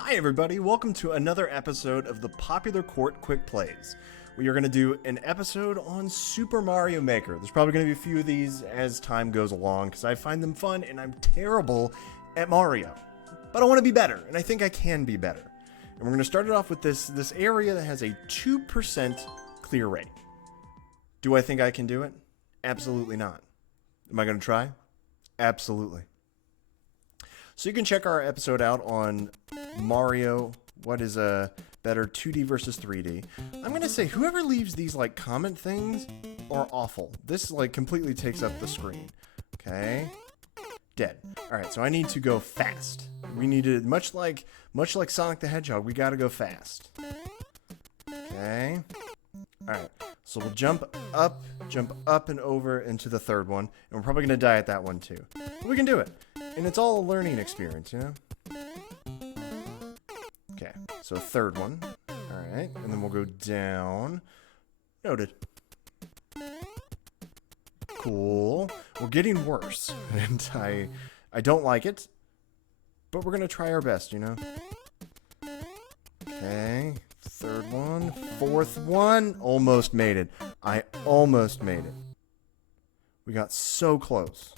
Hi everybody, welcome to another episode of the Popular Court Quick Plays. We are going to do an episode on Super Mario Maker. There's probably going to be a few of these as time goes along because I find them fun and I'm terrible at Mario. But I want to be better, and I think I can be better. And we're going to start it off with this area that has a 2% clear rate. Do I think I can do it? Absolutely not. Am I going to try? Absolutely. So you can check our episode out on Mario, what is a better 2D versus 3D. I'm going to say whoever leaves these like comment things are awful. This like completely takes up the screen. Okay. Dead. All right, so I need to go fast. We need to, much like Sonic the Hedgehog, we got to go fast. Okay. All right. So we'll jump up and over into the third one, and we're probably going to die at that one too. But we can do it. And it's all a learning experience, you know? Okay, so third one. All right, and then we'll go down. Noted. Cool. We're getting worse, and I don't like it, but we're going to try our best, you know? Okay, third one, fourth one. Almost made it. I almost made it. We got so close.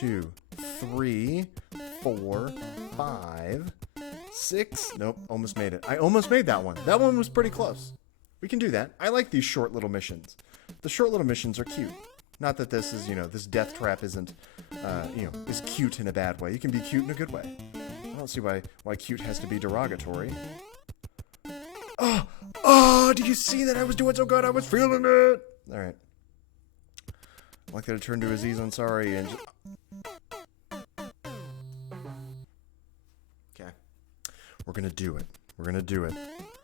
2, 3, 4, 5, 6. Nope, almost made it. I almost made that one. That one was pretty close. We can do that. I like these short little missions. The short little missions are cute. Not that this is, this death trap isn't, is cute in a bad way. You can be cute in a good way. I don't see why cute has to be derogatory. Oh, did you see that? I was doing so good. I was feeling it. All right. I like that it turned to Aziz Ansari and just... Okay. We're going to do it. We're going to do it.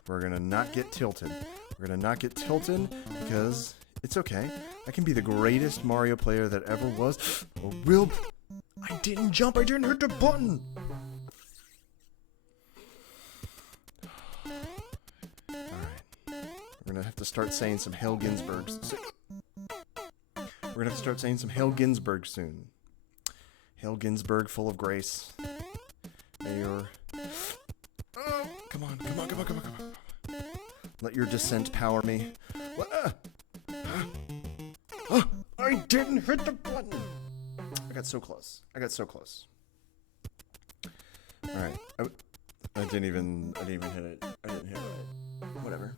We're going to not get tilted. We're going to not get tilted because it's okay. I can be the greatest Mario player that ever was. Or will... I didn't jump. I didn't hit the button. All right. We're going to have to start saying some Hail Ginsbergs. We're going to have to start saying some Hail Ginsberg soon. Hail Ginsberg, full of grace. May your... Oh, come on. Let your descent power me. What? I didn't hit the button. I got so close. All right. I didn't even hit it. I didn't hit it right. Whatever.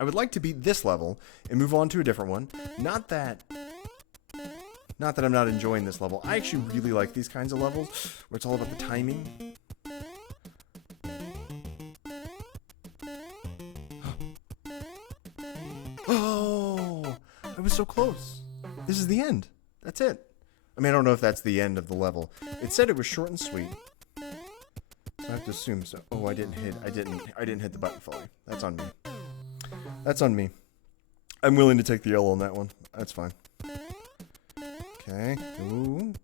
I would like to beat this level and move on to a different one. Not that I'm not enjoying this level. I actually really like these kinds of levels where it's all about the timing. Oh, I was so close. This is the end. That's it. I mean, I don't know if that's the end of the level. It said it was short and sweet. So I have to assume so. Oh, I didn't hit the button fully. That's on me. I'm willing to take the L on that one. That's fine. Okay. Ooh.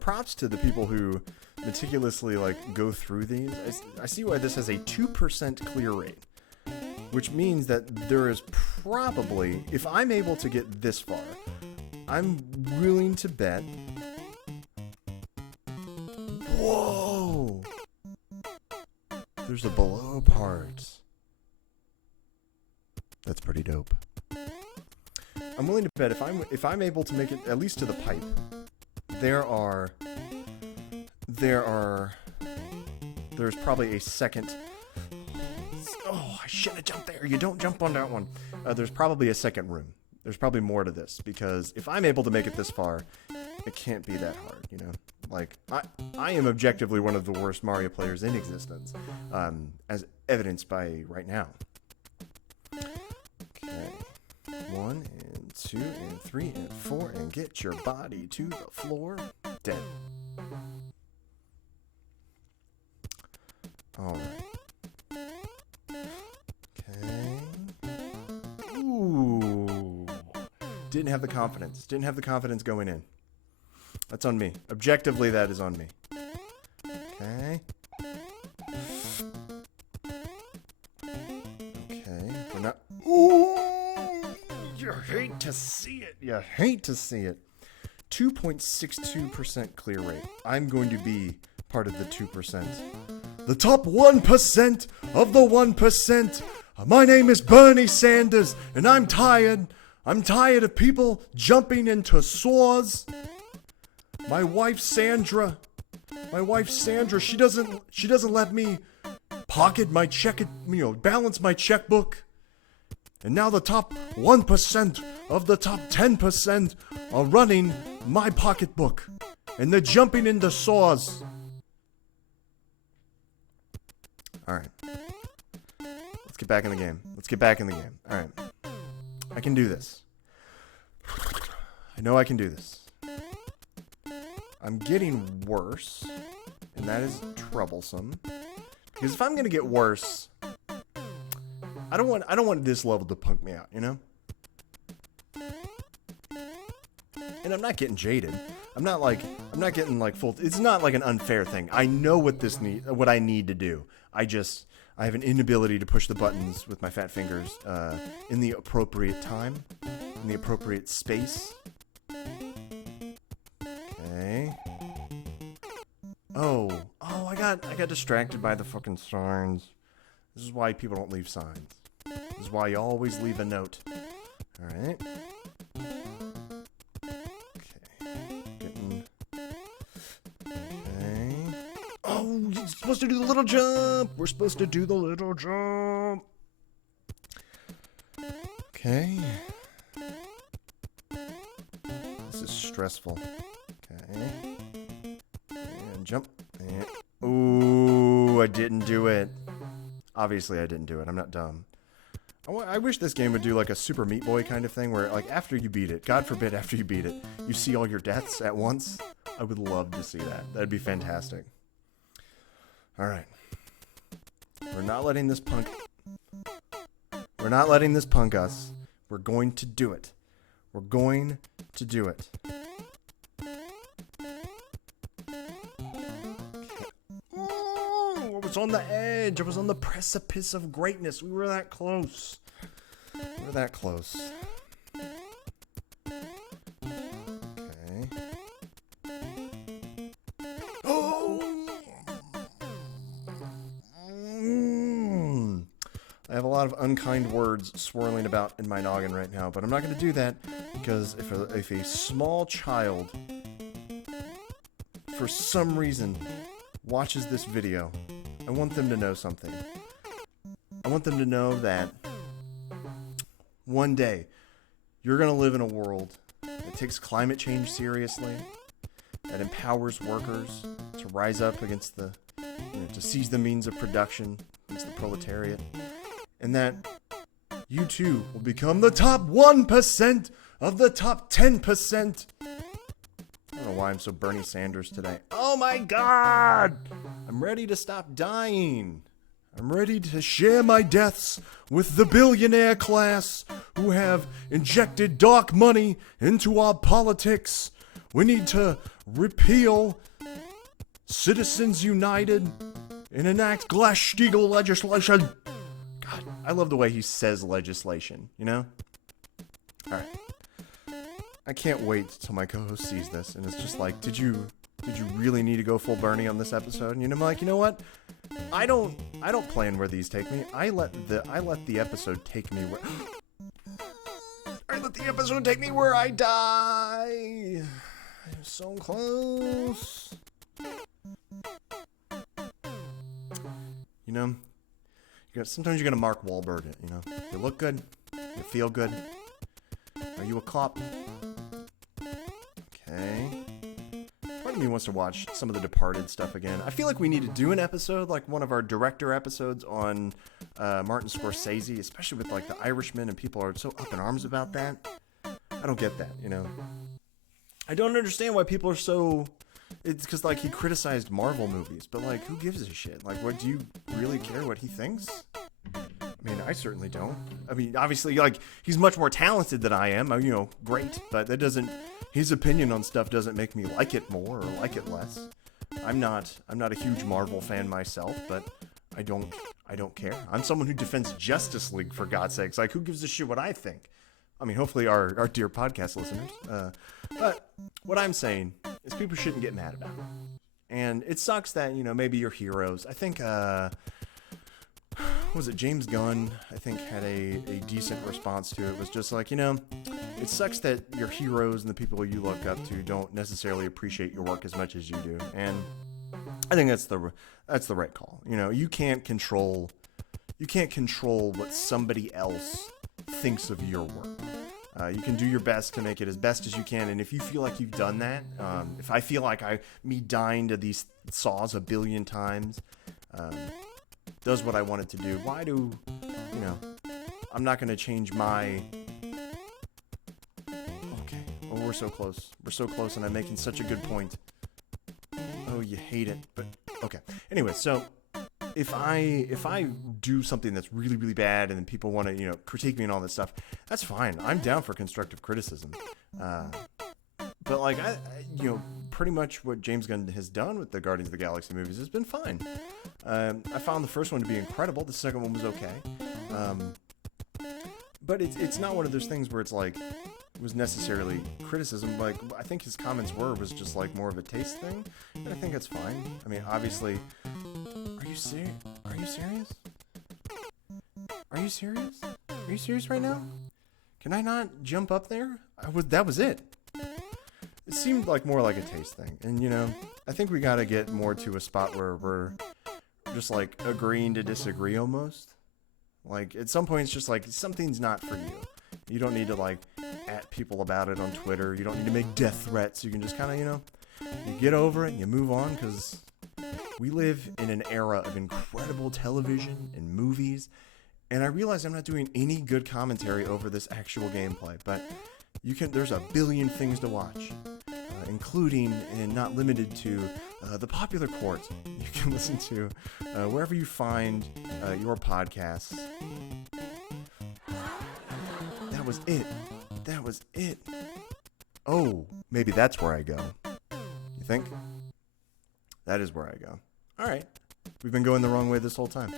Props to the people who meticulously go through these. I see why this has a 2% clear rate, which means that there is probably, if I'm able to get this far, I'm willing to bet. Whoa! There's a below part. That's pretty dope. I'm willing to bet if I'm able to make it at least to the pipe, there's probably a second. Oh, I should have jumped there. You don't jump on that one. There's probably a second room. There's probably more to this because if I'm able to make it this far, it can't be that hard, I am objectively one of the worst Mario players in existence, as evidenced by right now. Okay. 1 and 2 and 3 and 4 and get your body to the floor. Dead. All right. Okay. Ooh. Didn't have the confidence going in. That's on me. Objectively, that is on me. Okay. Okay. We're not... Ooh! You hate to see it. You hate to see it. 2.62% clear rate. I'm going to be part of the 2%. The top 1% of the 1%. My name is Bernie Sanders, and I'm tired. I'm tired of people jumping into saws. My wife Sandra, she doesn't let me pocket my balance my checkbook. And now the top 1% of the top 10% are running my pocketbook. And they're jumping into saws. Alright. Let's get back in the game. Alright. I can do this. I know I can do this. I'm getting worse. And that is troublesome. Because if I'm going to get worse, I don't want this level to punk me out, you know? And I'm not getting jaded. I'm not getting like full. It's not like an unfair thing. I know what I need to do. I have an inability to push the buttons with my fat fingers in the appropriate time, in the appropriate space. Okay. Oh, I got distracted by the fucking signs. This is why people don't leave signs. This is why you always leave a note. Alright. Okay. Oh, you're supposed to do the little jump. We're supposed to do the little jump. Okay. This is stressful. Okay. And jump. And ooh, I didn't do it. Obviously, I didn't do it. I'm not dumb. I wish this game would do like a Super Meat Boy kind of thing where, like, after you beat it, God forbid after you beat it, you see all your deaths at once. I would love to see that. That'd be fantastic. Alright. We're not letting this punk us. We're going to do it. We're going to do it. I was on the edge. I was on the precipice of greatness. We were that close. Okay. Oh! I have a lot of unkind words swirling about in my noggin right now, but I'm not going to do that because if a small child, for some reason, watches this video, I want them to know something. I want them to know that one day you're going to live in a world that takes climate change seriously, that empowers workers to rise up against to seize the means of production against the proletariat, and that you too will become the top 1% of the top 10%. I don't know why I'm so Bernie Sanders today. Oh my God! I'm ready to stop dying. I'm ready to share my deaths with the billionaire class who have injected dark money into our politics. We need to repeal Citizens United and enact Glass-Steagall legislation. God, I love the way he says legislation, you know? Alright. I can't wait till my co-host sees this and it's just like, did you really need to go full Bernie on this episode? And I'm like, you know what? I don't plan where these take me. I let the episode take me where I let the episode take me where I die. I'm so close. You know, sometimes you gotta Mark Wahlberg it, you know? You look good, you feel good. Are you a cop? Okay. Part of me wants to watch some of the Departed stuff again. I feel like we need to do an episode, like one of our director episodes on Martin Scorsese, especially with like The Irishman, and people are so up in arms about that. I don't get that, you know? I don't understand why people are so... It's because, like, he criticized Marvel movies, but, like, who gives a shit? Like, what, do you really care what he thinks? I mean, I certainly don't. I mean, obviously, like, he's much more talented than I am, you know, great, but that doesn't... His opinion on stuff doesn't make me like it more or like it less. I'm not a huge Marvel fan myself, but I don't care. I'm someone who defends Justice League, for God's sakes. Like, who gives a shit what I think? I mean, hopefully our dear podcast listeners. But what I'm saying is people shouldn't get mad about it. And it sucks that, maybe your heroes. I think, was it James Gunn, I think, had a decent response to it. It was just like, it sucks that your heroes and the people you look up to don't necessarily appreciate your work as much as you do. And I think that's the right call. You can't control what somebody else thinks of your work. You can do your best to make it as best as you can, and if you feel like you've done that, if I feel like me dying to these saws a billion times does what I wanted to do, I'm not going to change my... Okay, oh, we're so close, and I'm making such a good point. Oh, you hate it, but okay. Anyway, so if I do something that's really, really bad and then people want to, critique me and all this stuff, that's fine. I'm down for constructive criticism. But like, pretty much what James Gunn has done with the Guardians of the Galaxy movies has been fine. I found the first one to be incredible. The second one was okay. But it's not one of those things where it's like, it was necessarily criticism. Like, I think his comments was just like more of a taste thing. And I think it's fine. I mean, obviously... Are you serious? Are you serious? Are you serious? Are you serious right now? Can I not jump up there? That was it. It seemed like more like a taste thing. And, I think we got to get more to a spot where we're just like agreeing to disagree almost. Like, at some point, it's just like, something's not for you. You don't need to, like, at people about it on Twitter. You don't need to make death threats. You can just kind of, you get over it and you move on, because we live in an era of incredible television and movies, and I realize I'm not doing any good commentary over this actual gameplay, but there's a billion things to watch, including and not limited to the Popular Court. You can listen to wherever you find your podcasts. That was it. Oh, maybe that's where I go. You think? That is where I go. All right. We've been going the wrong way this whole time.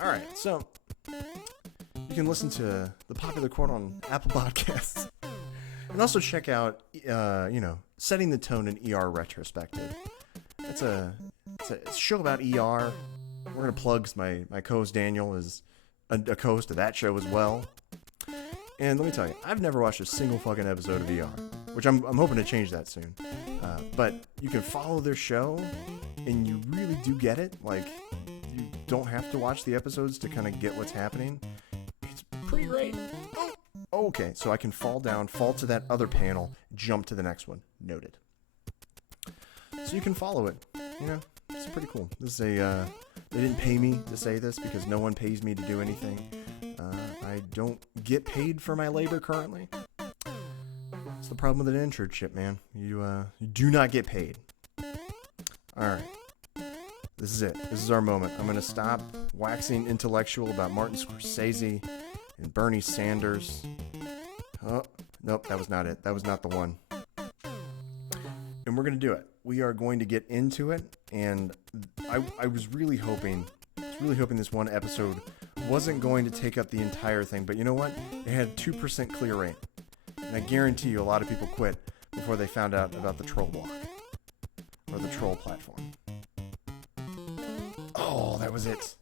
All right. So you can listen to the Popular Court on Apple Podcasts. And also check out, Setting the Tone in ER Retrospective. It's a show about ER. We're going to plug, my co-host Daniel is a co-host of that show as well. And let me tell you, I've never watched a single fucking episode of ER, which I'm hoping to change that soon. But you can follow their show, and you really do get it. Like, you don't have to watch the episodes to kind of get what's happening. It's pretty great. Oh, okay, so I can fall to that other panel, jump to the next one. Noted. So you can follow it. It's pretty cool. This is they didn't pay me to say this because no one pays me to do anything. I don't get paid for my labor currently. It's the problem with an internship, man. You do not get paid. Alright. This is it. This is our moment. I'm going to stop waxing intellectual about Martin Scorsese and Bernie Sanders. Oh, nope, that was not it. That was not the one. And we're going to do it. We are going to get into it, and I was really hoping this one episode wasn't going to take up the entire thing, but you know what? It had 2% clear rate. And I guarantee you a lot of people quit before they found out about the troll block. Or the troll platform. Oh, that was it.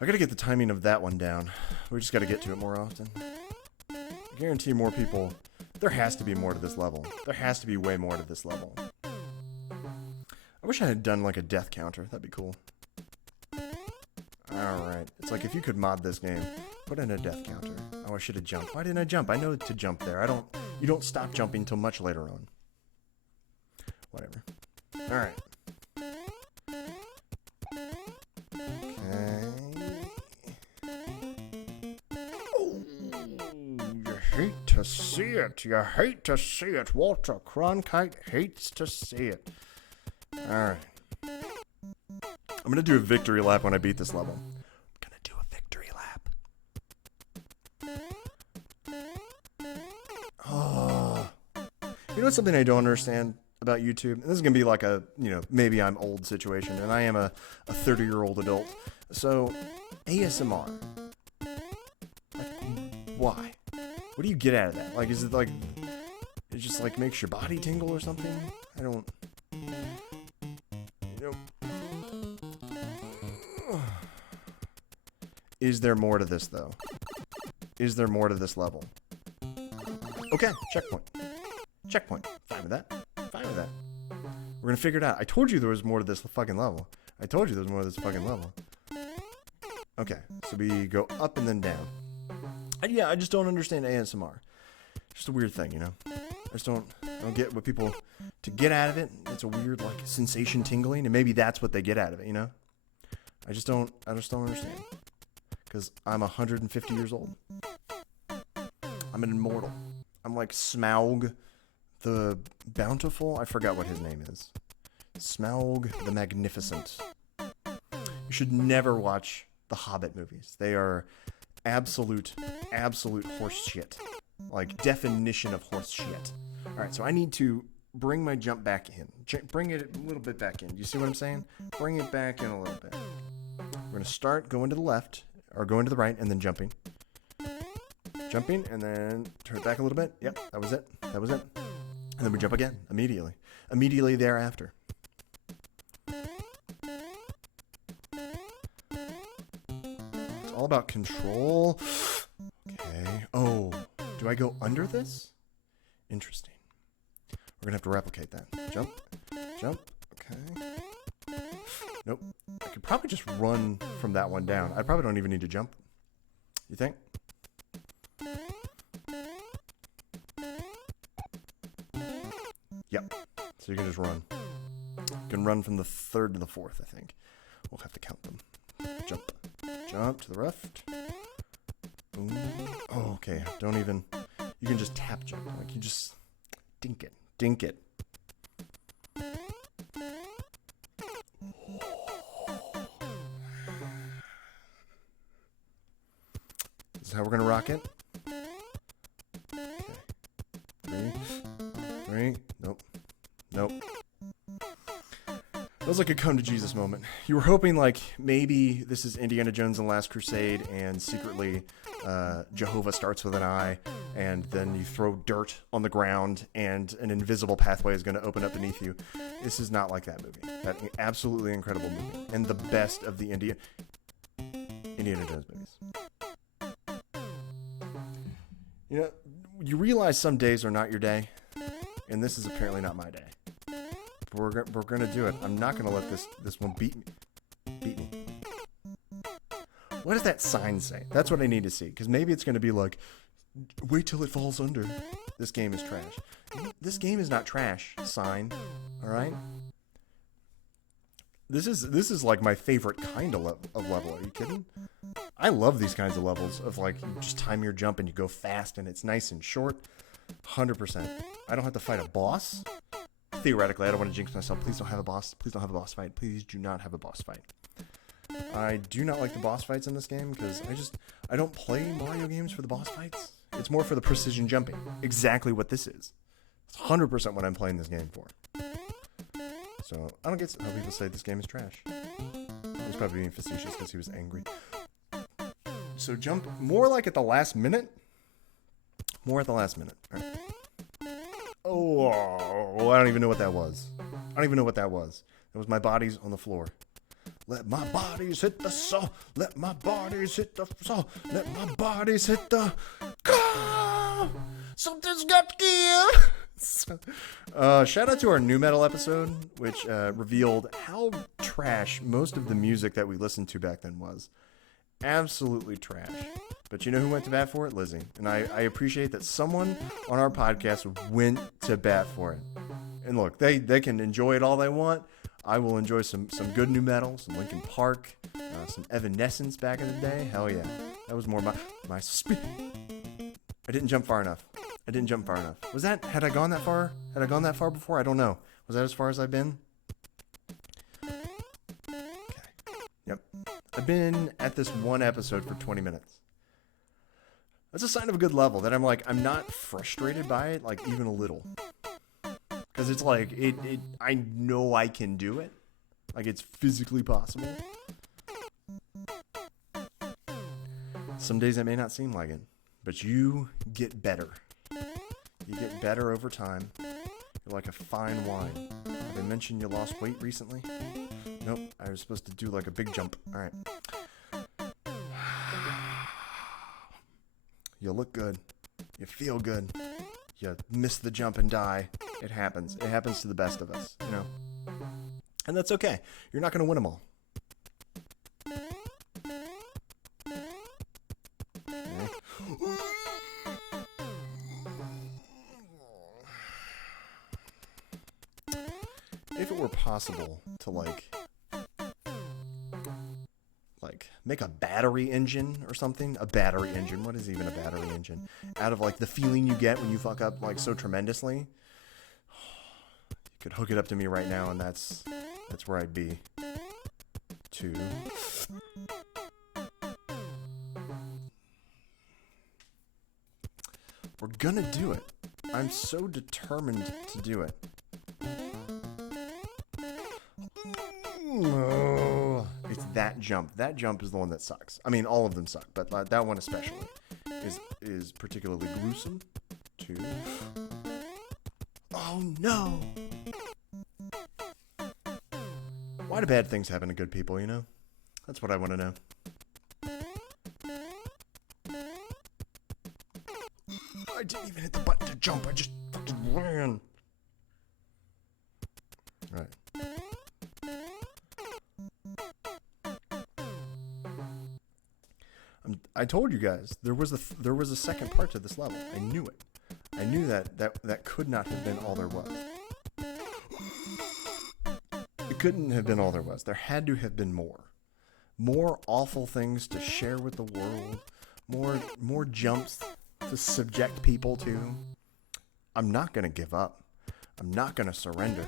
I gotta get the timing of that one down. We just gotta get to it more often. I guarantee more people... There has to be more to this level. There has to be way more to this level. I wish I had done like a death counter. That'd be cool. Alright. It's like if you could mod this game, put in a death counter. Oh, I should have jumped. Why didn't I jump? I know to jump there. You don't stop jumping until much later on. Whatever. Alright. Okay. Oh, you hate to see it. You hate to see it. Walter Cronkite hates to see it. Alright. I'm gonna do a victory lap when I beat this level. Oh. You know what's something I don't understand about YouTube? And this is gonna be like a, maybe I'm old situation, and I am a 30-year-old adult. So, ASMR. why? What do you get out of that? Like, is it like, it just like makes your body tingle or something? I don't, Is there more to this, though? Is there more to this level? Okay, checkpoint. Checkpoint. Fine with that. Fine with that. We're gonna figure it out. I told you there was more to this fucking level. I told you there was more to this fucking level. Okay, so we go up and then down. Yeah, I just don't understand ASMR. Just a weird thing, you know? I don't get what people, to get out of it, it's a weird, like, sensation tingling, and maybe that's what they get out of it, you know? I just don't understand. Because I'm 150 years old. I'm an immortal. I'm like Smaug the Bountiful. I forgot what his name is. Smaug the Magnificent. You should never watch the Hobbit movies. They are absolute horse shit. Like, definition of horse shit. Alright, so I need to bring my jump back in. Bring it a little bit back in. You see what I'm saying? Bring it back in a little bit. We're going to start going to the left. Or going to the right and then jumping. Jumping and then turn it back a little bit. Yep, that was it. That was it. And then we jump again immediately. Immediately thereafter. It's all about control. Okay. Oh, do I go under this? Interesting. We're going to have to replicate that. Jump. Jump. Okay. Nope. I could probably just run from that one down. I probably don't even need to jump. You think? Yep. So you can just run. You can run from the third to the fourth, I think. We'll have to count them. Jump. Jump to the left. Ooh. Oh, okay. Don't even... You can just tap jump. Like, you just... Dink it. Dink it. This is how we're going to rock it. Okay. Three. Nope. Nope. That was like a come to Jesus moment. You were hoping like maybe this is Indiana Jones and the Last Crusade and secretly Jehovah starts with an I and then you throw dirt on the ground and an invisible pathway is going to open up beneath you. This is not like that movie. That absolutely incredible movie. And the best of the Indiana Jones movies. You know, you realize some days are not your day, and this is apparently not my day. But we're gonna do it. I'm not gonna let this one beat me. Beat me. What does that sign say? That's what I need to see, because maybe it's gonna be like, wait till it falls under. This game is trash. This game is not trash. Sign. All right. This is like my favorite kind of level. Are you kidding? I love these kinds of levels of like you just time your jump and you go fast and it's nice and short. 100%. I don't have to fight a boss. Theoretically, I don't want to jinx myself. Please don't have a boss. Please don't have a boss fight. Please do not have a boss fight. I do not like the boss fights in this game because I don't play Mario games for the boss fights. It's more for the precision jumping. Exactly what this is. It's 100% what I'm playing this game for. So, I don't get how people say this game is trash. He's probably being facetious because he was angry. So, jump more like at the last minute. More at the last minute. All right. Oh, I don't even know what that was. I don't even know what that was. It was my bodies on the floor. Let my bodies hit the saw. Let my bodies hit the saw. Let my bodies hit the car. Something's got to give. Shout out to our new metal episode, which revealed how trash most of the music that we listened to back then was. Absolutely trash. But you know who went to bat for it? Lizzie. And I appreciate that someone on our podcast went to bat for it. And look, they can enjoy it all they want. I will enjoy some good new metal, some Linkin Park, some Evanescence back in the day. Hell yeah. That was more my speed. I didn't jump far enough. Was that, had I gone that far? Had I gone that far before? I don't know. Was that as far as I've been? Okay. Yep. I've been at this one episode for 20 minutes. That's a sign of a good level, that I'm not frustrated by it, like, even a little. Because it's like, I know I can do it. Like, it's physically possible. Some days it may not seem like it. But you get better. You get better over time. You're like a fine wine. Have I mentioned you lost weight recently? Nope, I was supposed to do like a big jump. Alright. You look good. You feel good. You miss the jump and die. It happens. It happens to the best of us, you know? And that's okay. You're not going to win them all. If it were possible to like make a battery engine or something, a battery engine, what is even a battery engine? Out of like the feeling you get when you fuck up like so tremendously, you could hook it up to me right now and that's where I'd be. 2. We're gonna do it. I'm so determined to do it. Oh, it's that jump. That jump is the one that sucks. I mean, all of them suck, but that one especially is particularly gruesome. 2. Oh no! Why do bad things happen to good people, you know? That's what I want to know. I didn't even hit the button to jump. I just fucking ran. Right. I told you guys there was a second part to this level. I knew it. I knew that could not have been all there was. It couldn't have been all there was. There had to have been more. More awful things to share with the world. More jumps to subject people to. I'm not going to give up. I'm not going to surrender.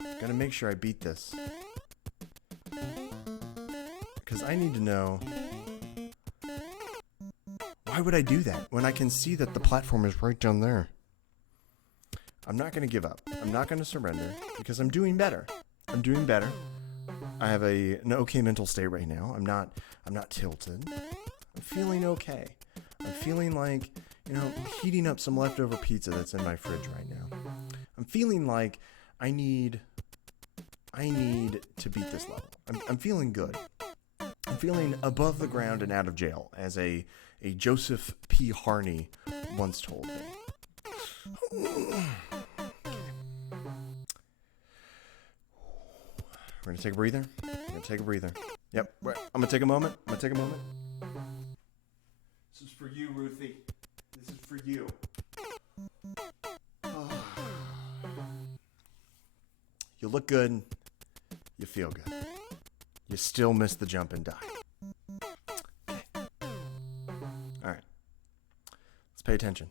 I'm going to make sure I beat this. Because I need to know, why would I do that when I can see that the platform is right down there? I'm not going to give up. I'm not going to surrender because I'm doing better. I'm doing better. I have an okay mental state right now. I'm not tilted. I'm feeling okay. I'm feeling like, heating up some leftover pizza that's in my fridge right now. I'm feeling like I need to beat this level. I'm feeling good. I'm feeling above the ground and out of jail, as a Joseph P. Harney once told me. We're going to take a breather. Yep. I'm going to take a moment. This is for you, Ruthie. This is for you. Oh. You look good. You feel good. You still miss the jump and die. Okay. All right. Let's pay attention.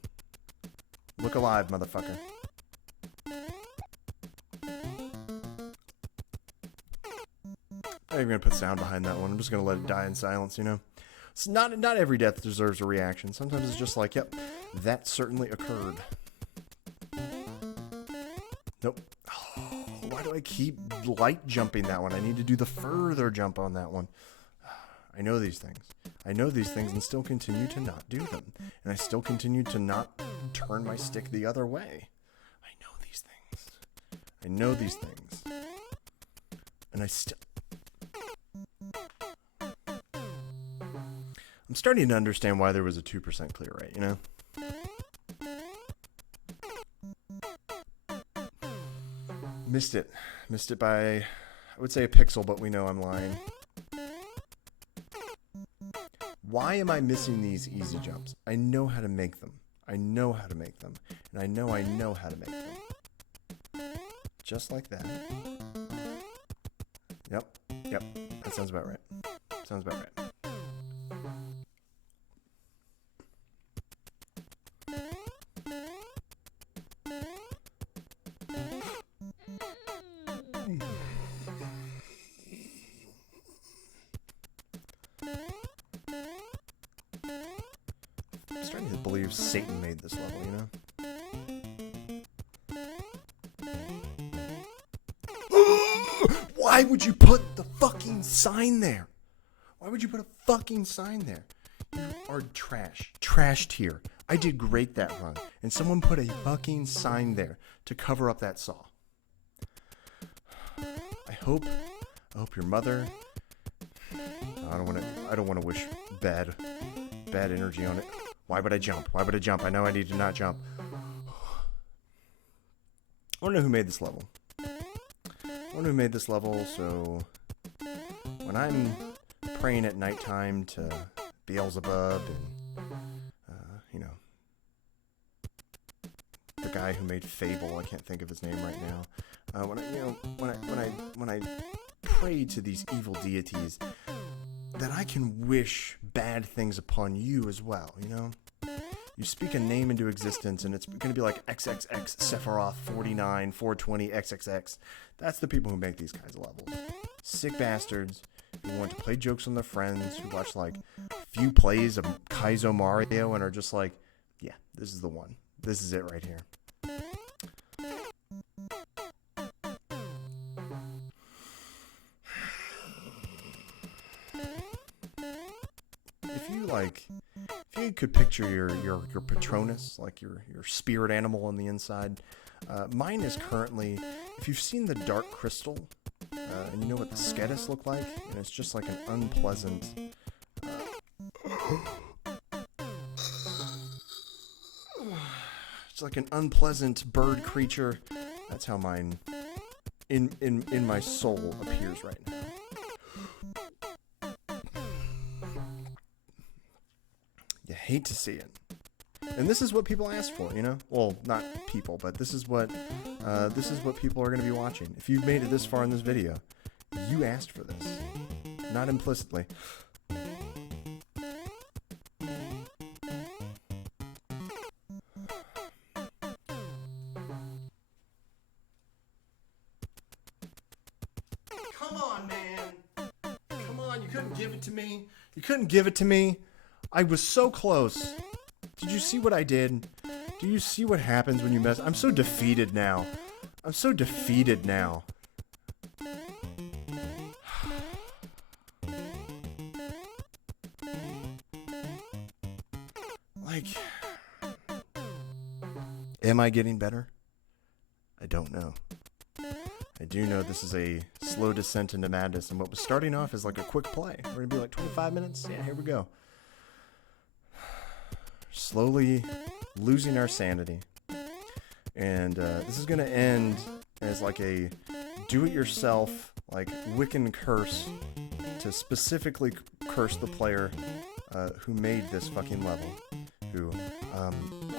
Look alive, motherfucker. I'm not even going to put sound behind that one. I'm just going to let it die in silence, It's not every death deserves a reaction. Sometimes it's just like, yep, that certainly occurred. Nope. Oh, why do I keep light jumping that one? I need to do the further jump on that one. I know these things. And still continue to not do them. And I still continue to not turn my stick the other way. I know these things. And I still... I'm starting to understand why there was a 2% clear rate, Missed it by, I would say a pixel, but we know I'm lying. Why am I missing these easy jumps? I know how to make them. And I know how to make them. Just like that. Yep. That sounds about right. I'm starting to believe Satan made this level, Why would you put the fucking sign there? Why would you put a fucking sign there? are trash. Trash tier. I did great that run, and someone put a fucking sign there to cover up that saw. I hope your mother. I don't want to wish bad energy on it. Why would I jump? I know I need to not jump. I don't know who made this level. So when I'm praying at nighttime to Beelzebub and the guy who made Fable, I can't think of his name right now. When I pray to these evil deities, that I can wish bad things upon you as well, you know? You speak a name into existence, and it's going to be like XXX Sephiroth 49 420 XXX. That's the people who make these kinds of levels. Sick bastards who want to play jokes on their friends, who watch like few plays of Kaizo Mario and are just like, yeah, this is the one. This is it right here. If you could picture your Patronus, like your spirit animal on the inside, mine is currently, if you've seen the Dark Crystal, and you know what the Skedis look like, and it's just like an unpleasant, it's like an unpleasant bird creature. That's how mine, in my soul, appears right now. You hate to see it. And this is what people ask for, you know? Well, not people, but this is what people are going to be watching. If you've made it this far in this video, you asked for this. Not implicitly. Come on, man. Come on, you couldn't give it to me. You couldn't give it to me. I was so close. Did you see what I did? Do you see what happens when you mess? I'm so defeated now. Like, am I getting better? I don't know. I do know this is a slow descent into madness, and what was starting off as like a quick play. We're gonna be like 25 minutes. Yeah, here we go. Slowly losing our sanity, and this is gonna end as like a do-it-yourself, like Wiccan curse to specifically curse the player who made this fucking level, who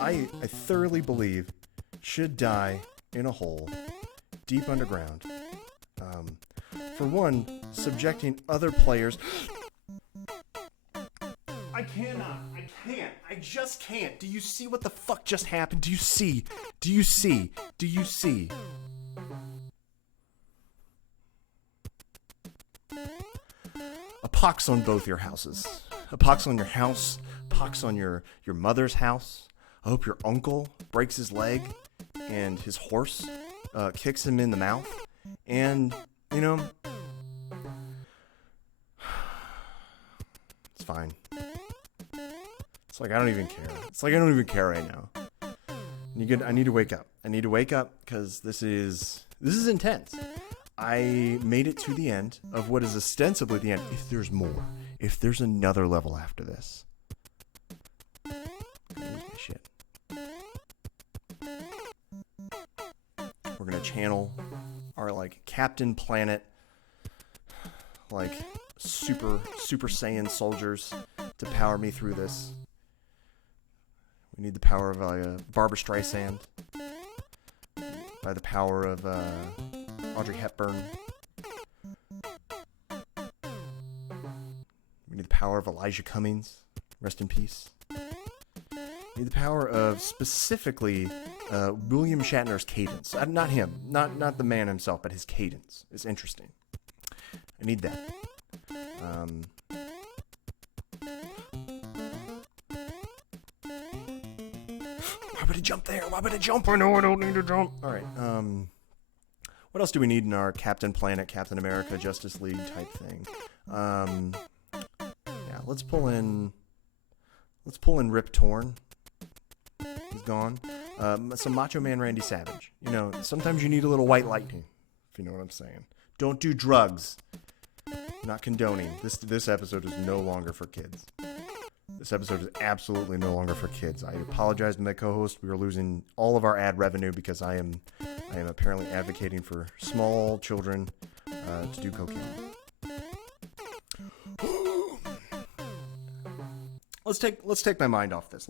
I thoroughly believe should die in a hole deep underground. For one, subjecting other players. I cannot. I can't. I just can't. Do you see what the fuck just happened? Do you see? Do you see? Do you see? A pox on both your houses. A pox on your house. A pox on your mother's house. I hope your uncle breaks his leg and his horse kicks him in the mouth. And, you know, it's fine. It's like I don't even care. It's like I don't even care right now. I need to wake up. I need to wake up because this is intense. I made it to the end of what is ostensibly the end. If there's more, if there's another level after this, I'm gonna lose my shit. We're gonna channel our like Captain Planet, like Super Saiyan soldiers to power me through this. We need the power of Barbra Streisand. By the power of Audrey Hepburn. We need the power of Elijah Cummings. Rest in peace. We need the power of specifically William Shatner's cadence. Not him. Not the man himself, but his cadence. It's interesting. I need that. Why would I jump there? Why would I jump? I know I don't need to jump. All right. What else do we need in our Captain Planet, Captain America, Justice League type thing? Yeah, let's pull in Let's pull in Rip Torn. He's gone. Some Macho Man Randy Savage. You know, sometimes you need a little white lightning, if you know what I'm saying. Don't do drugs. Not condoning. This episode is no longer for kids. This episode is absolutely no longer for kids. I apologize to my co-host. We are losing all of our ad revenue because I am apparently advocating for small children to do cocaine. Let's take my mind off this.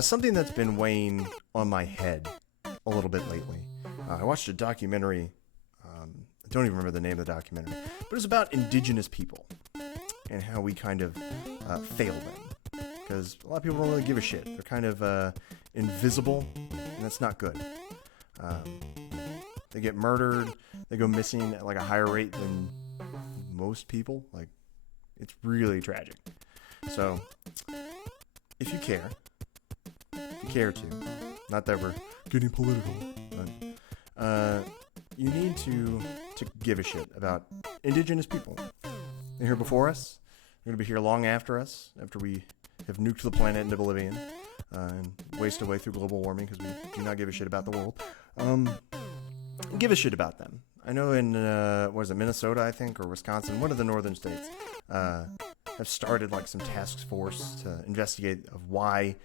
Something that's been weighing on my head a little bit lately. I watched a documentary. I don't even remember the name of the documentary, but it was about indigenous people and how we kind of fail them. Because a lot of people don't really give a shit. They're kind of invisible, and that's not good. They get murdered. They go missing at like a higher rate than most people. Like, it's really tragic. So, if you care to, not that we're getting political, but you need to give a shit about indigenous people. They're here before us. They're going to be here long after us, after we have nuked the planet into oblivion and waste away through global warming because we do not give a shit about the world. Give a shit about them. I know in, Minnesota, I think, or Wisconsin, one of the northern states, have started like some task force to investigate of why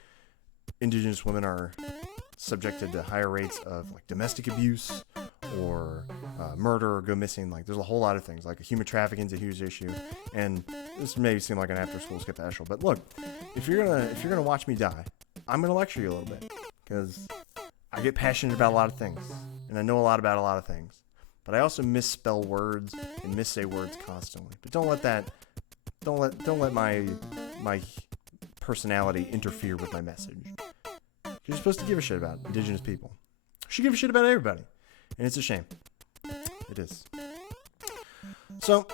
indigenous women are subjected to higher rates of like domestic abuse or murder or go missing. Like, there's a whole lot of things. Like, human trafficking is a huge issue, and this may seem like an after-school special, but look, if you're gonna watch me die, I'm gonna lecture you a little bit because I get passionate about a lot of things, and I know a lot about a lot of things, but I also misspell words and missay words constantly. But don't let my personality interfere with my message. You're supposed to give a shit about indigenous people. You should give a shit about everybody. And it's a shame. It is. So,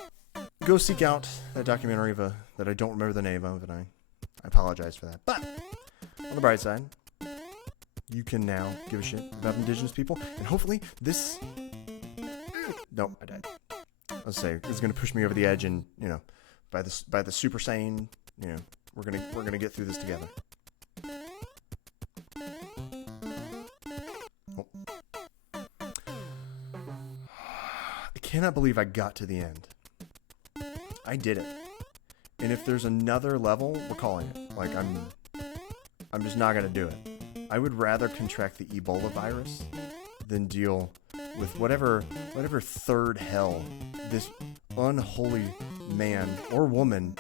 go seek out that documentary that I don't remember the name of, and I apologize for that. But, on the bright side, you can now give a shit about indigenous people, and hopefully this... No, I died. Let's say it's going to push me over the edge, and, you know, by the Super Saiyan, you know, we're gonna get through this together. Oh. I cannot believe I got to the end. I did it. And if there's another level, we're calling it. Like, I'm just not gonna do it. I would rather contract the Ebola virus than deal with whatever third hell this unholy man or woman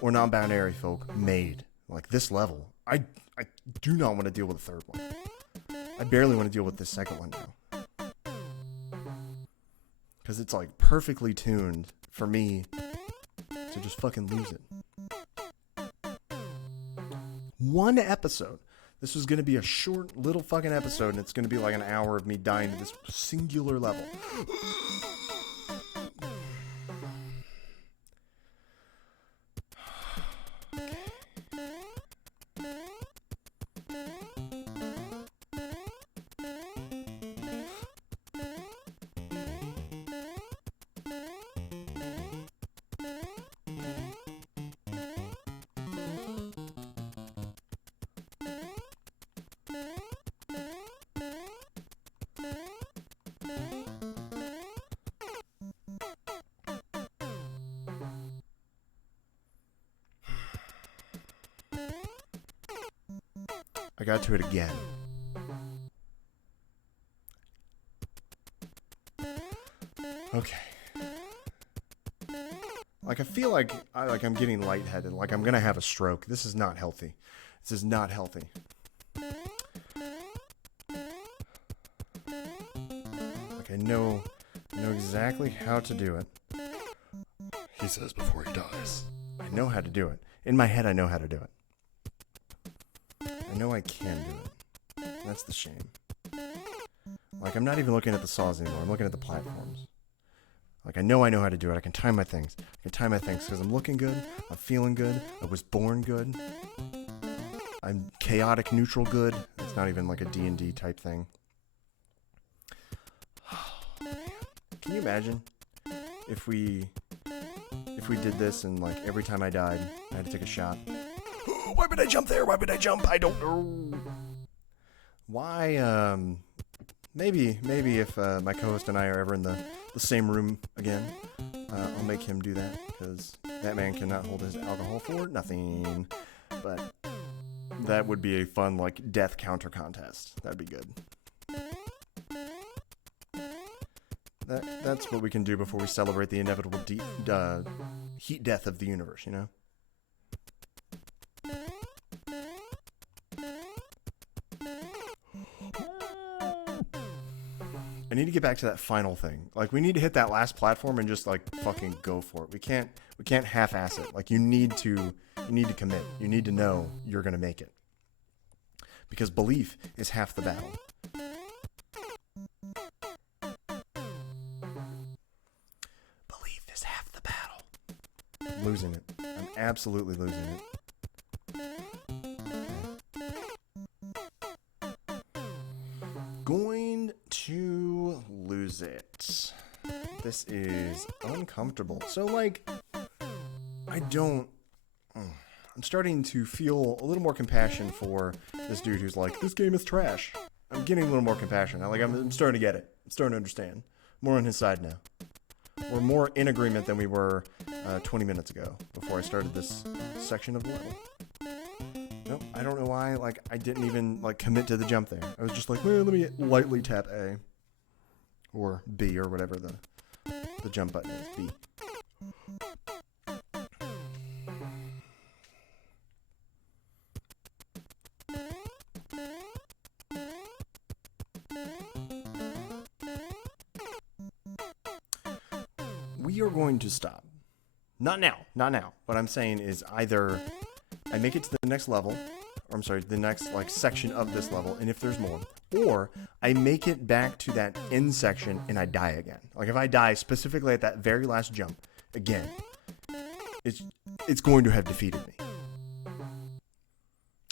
or non-binary folk made. Like, this level. I do not want to deal with the third one. I barely want to deal with this second one now. Because it's like perfectly tuned for me to just fucking lose it. One episode. This was going to be a short little fucking episode, and it's going to be like an hour of me dying to this singular level. I got to it again. Okay. Like, I feel like I'm getting lightheaded, like I'm gonna have a stroke. This is not healthy. This is not healthy. Like, I know exactly how to do it. He says before he dies. I know how to do it. In my head, I know how to do it. I know I can do it. That's the shame. Like, I'm not even looking at the saws anymore. I'm looking at the platforms. Like, I know how to do it. I can time my things. I can time my things because I'm looking good. I'm feeling good. I was born good. I'm chaotic neutral good. It's not even like a D&D type thing. Can you imagine if we did this and, like, every time I died, I had to take a shot? Why would I jump there? Why would I jump? I don't know. Why, maybe if my co-host and I are ever in the same room again, I'll make him do that, because that man cannot hold his alcohol for nothing. But that would be a fun, like, death counter contest. That'd be good. That's what we can do before we celebrate the inevitable heat death of the universe, you know? I need to get back to that final thing. Like, we need to hit that last platform and just, like, fucking go for it. We can't half-ass it. Like, you need to commit. You need to know you're gonna make it. Because belief is half the battle. Belief is half the battle. I'm losing it. I'm absolutely losing it. Going to lose it. This is uncomfortable. So, like, I'm starting to feel a little more compassion for this dude who's like, this game is trash. I'm getting a little more compassion. I'm starting to get it. I'm starting to understand. More on his side now. We're more in agreement than we were 20 minutes ago, before I started this section of the level. Nope, I don't know why, like, I didn't even, like, commit to the jump there. I was just like, well, let me lightly tap A. Or B, or whatever the jump button is. B. We are going to stop. Not now. What I'm saying is either I make it to the next level, or I'm sorry, the next, like, section of this level, and if there's more, or I make it back to that end section and I die again. Like, if I die specifically at that very last jump again, it's going to have defeated me.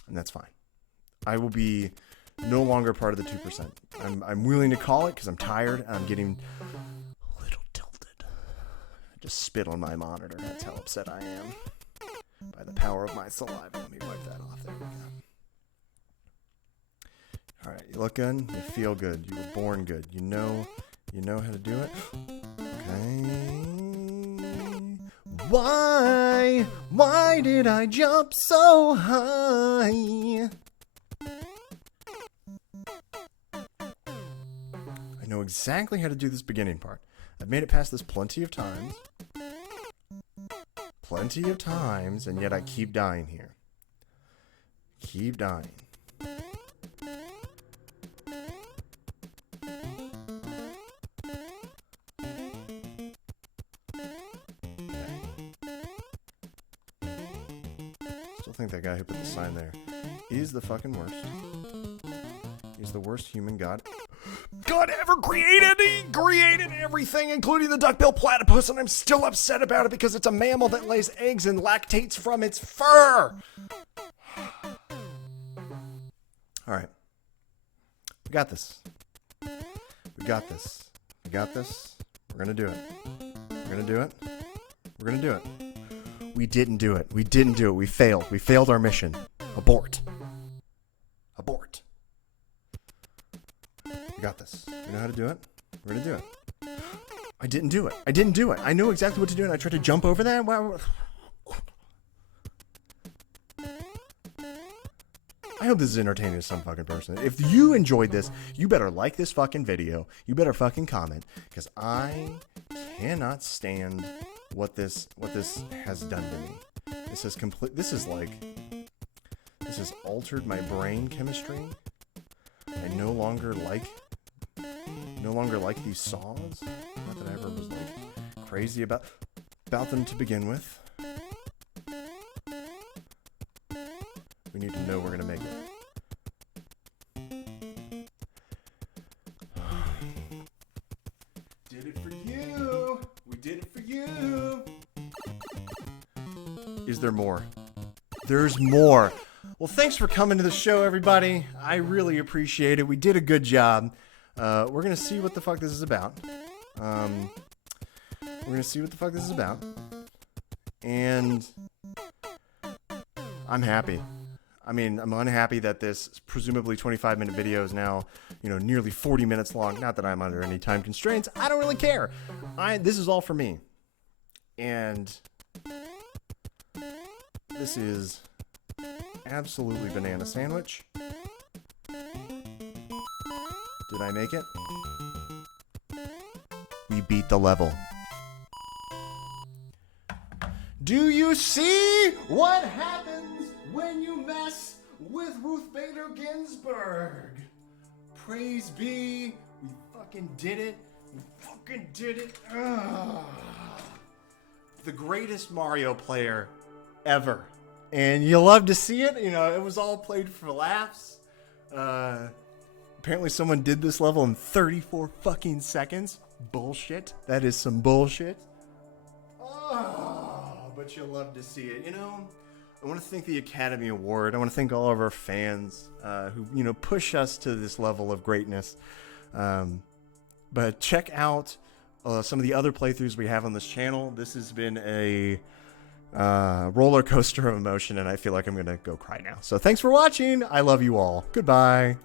And that's fine. I will be no longer part of the 2%. I'm willing to call it because I'm tired and I'm getting a little tilted. I just spit on my monitor. That's how upset I am. By the power of my saliva. Let me wipe that off. There we go. Alright, you look good. You feel good. You were born good. You know how to do it. Okay. Why did I jump so high? I know exactly how to do this beginning part. I've made it past this plenty of times. And yet I keep dying here. Keep dying. Still think that guy who put the sign there is the fucking worst. He's the worst human god ever created. He created everything, including the duckbill platypus, and I'm still upset about it because it's a mammal that lays eggs and lactates from its fur. Alright. We got this. We're gonna do it. We didn't do it. We failed. We failed our mission. Abort. We got this. We know how to do it. We're gonna do it. I didn't do it. I know exactly what to do, and I tried to jump over that. Wow. I hope this is entertaining to some fucking person. If you enjoyed this, you better like this fucking video. You better fucking comment, because I cannot stand what this has done to me. This has altered my brain chemistry. I no longer like these saws. Not that I ever was, like, crazy about them to begin with. We need to know we're gonna make it. Did it for you. We did it for you. Is there more? There's more. Well, thanks for coming to the show, everybody. I really appreciate it. We did a good job. We're going to see what the fuck this is about. And I'm happy. I mean, I'm unhappy that this presumably 25-minute video is now, nearly 40 minutes long. Not that I'm under any time constraints. I don't really care. This is all for me. And this is absolutely banana sandwich. Did I make it? We beat the level. Do you see what happens when you mess with Ruth Bader Ginsburg? Praise be, we fucking did it. We fucking did it. Ugh. The greatest Mario player ever. And you love to see it. It was all played for laughs. Apparently someone did this level in 34 fucking seconds. Bullshit. That is some bullshit. Oh, but you'll love to see it. I want to thank the Academy Award. I want to thank all of our fans who, push us to this level of greatness. But check out some of the other playthroughs we have on this channel. This has been a roller coaster of emotion, and I feel like I'm going to go cry now. So thanks for watching. I love you all. Goodbye.